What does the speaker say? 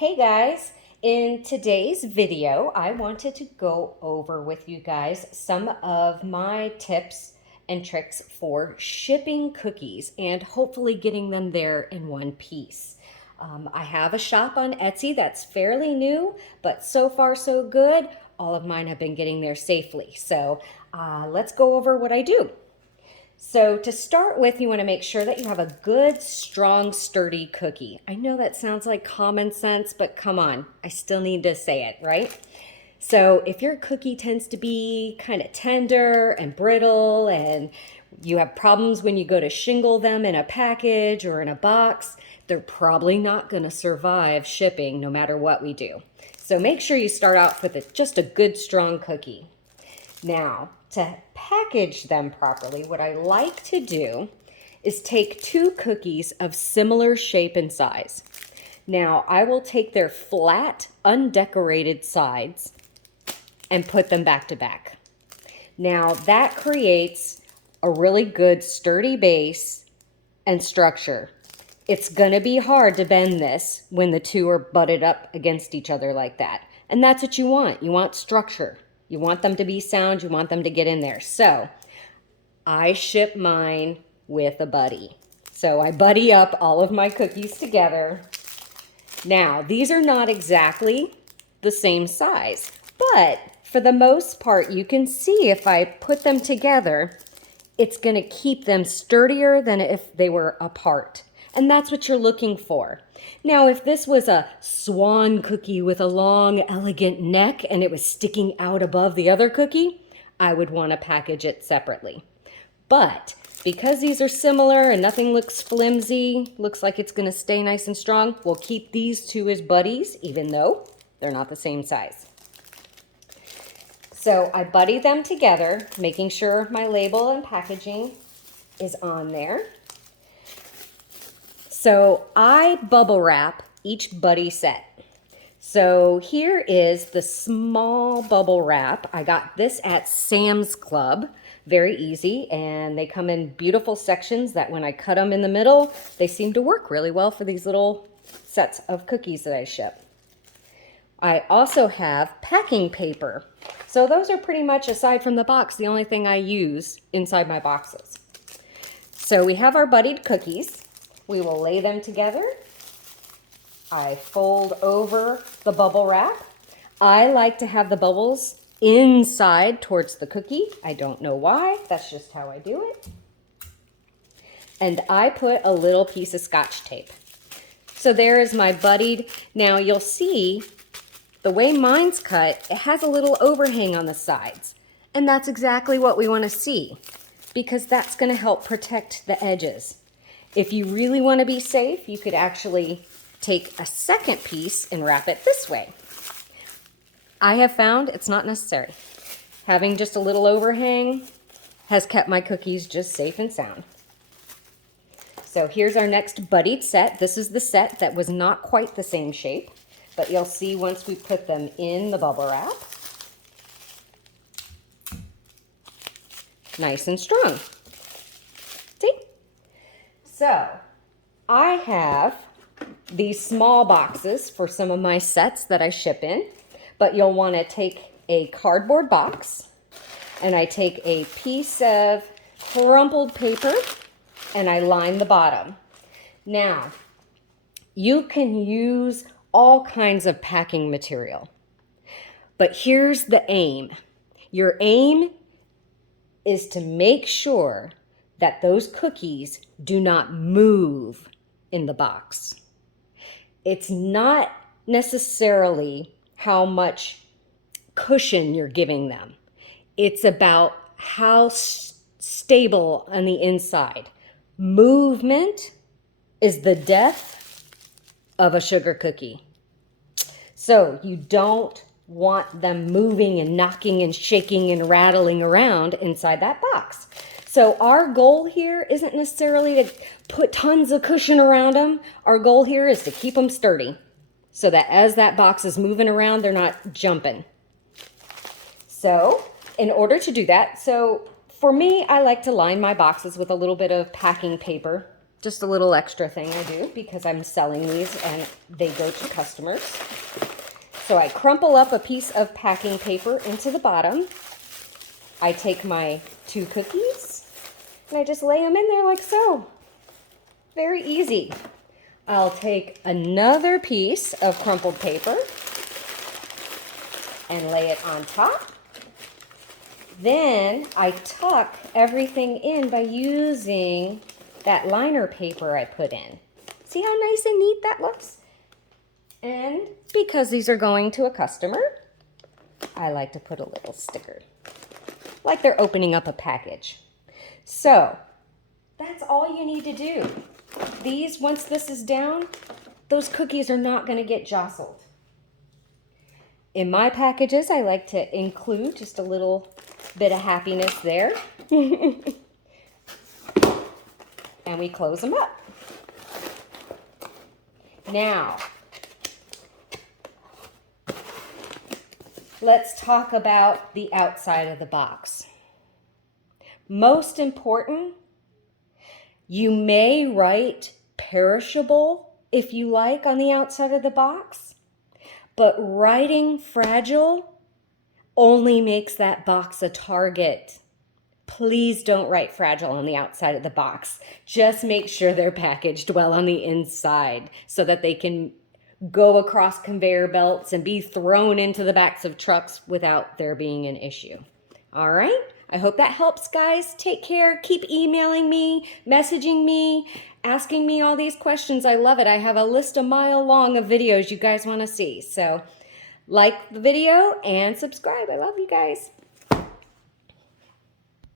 Hey guys, in today's video, I wanted to go over with you guys some of my tips and tricks for shipping cookies and hopefully getting them there in one piece. I have a shop on Etsy that's fairly new, but so far so good. All of mine have been getting there safely. So let's go over what I do. So to start with, you want to make sure that you have a good, strong, sturdy cookie. I know that sounds like common sense, but come on, I still need to say it, right? So if your cookie tends to be kind of tender and brittle and you have problems when you go to shingle them in a package or in a box, they're probably not going to survive shipping no matter what we do. So make sure you start out with just a good, strong cookie. Now, to package them properly, what I like to do is take two cookies of similar shape and size. Now, I will take their flat, undecorated sides and put them back to back. Now, that creates a really good, sturdy base and structure. It's going to be hard to bend this when the two are butted up against each other like that. And that's what you want. You want structure. You want them to be sound. You want them to get in there. So I ship mine with a buddy. So I buddy up all of my cookies together. Now, these are not exactly the same size, but for the most part, you can see if I put them together, it's going to keep them sturdier than if they were apart. And that's what you're looking for. Now, if this was a swan cookie with a long, elegant neck and it was sticking out above the other cookie, I would want to package it separately. But because these are similar and nothing looks flimsy, looks like it's going to stay nice and strong, we'll keep these two as buddies, even though they're not the same size. So I buddy them together, making sure my label and packaging is on there. So I bubble wrap each buddy set. So here is the small bubble wrap. I got this at Sam's Club. Very easy, and they come in beautiful sections that when I cut them in the middle, they seem to work really well for these little sets of cookies that I ship. I also have packing paper. So those are pretty much, aside from the box, the only thing I use inside my boxes. So we have our buddied cookies. We will lay them together. I fold over the bubble wrap. I like to have the bubbles inside towards the cookie. I don't know why. That's just how I do it. And I put a little piece of Scotch tape. So there is my buddied. Now you'll see the way mine's cut, it has a little overhang on the sides. And that's exactly what we want to see because that's going to help protect the edges. If you really want to be safe, you could actually take a second piece and wrap it this way. I have found it's not necessary. Having just a little overhang has kept my cookies just safe and sound. So here's our next buddied set. This is the set that was not quite the same shape, but you'll see once we put them in the bubble wrap. Nice and strong. See? So I have these small boxes for some of my sets that I ship in, but you'll want to take a cardboard box and I take a piece of crumpled paper and I line the bottom. Now, you can use all kinds of packing material, but here's the aim. Your aim is to make sure that those cookies do not move in the box. It's not necessarily how much cushion you're giving them. It's about how stable on the inside. Movement is the death of a sugar cookie. So you don't want them moving and knocking and shaking and rattling around inside that box. So our goal here isn't necessarily to put tons of cushion around them. Our goal here is to keep them sturdy so that as that box is moving around, they're not jumping. So in order to do that, so for me, I like to line my boxes with a little bit of packing paper Just a little extra thing I do because I'm selling these and they go to customers. So I crumple up a piece of packing paper into the bottom. I take my 2 cookies and I just lay them in there like so. Very easy. I'll take another piece of crumpled paper and lay it on top. Then I tuck everything in by using that liner paper I put in. See how nice and neat that looks? And because these are going to a customer, I like to put a little sticker, like they're opening up a package. So that's all you need to do. These, once this is down, those cookies are not going to get jostled. In my packages, I like to include just a little bit of happiness there. And we close them up. Now, let's talk about the outside of the box. Most important, you may write perishable if you like on the outside of the box, but writing fragile only makes that box a target. Please don't write fragile on the outside of the box. Just make sure they're packaged well on the inside so that they can go across conveyor belts and be thrown into the backs of trucks without there being an issue. All right? I hope that helps, guys. Take care. Keep emailing me, messaging me, asking me all these questions. I love it. I have a list a mile long of videos you guys want to see. So like the video and subscribe. I love you guys.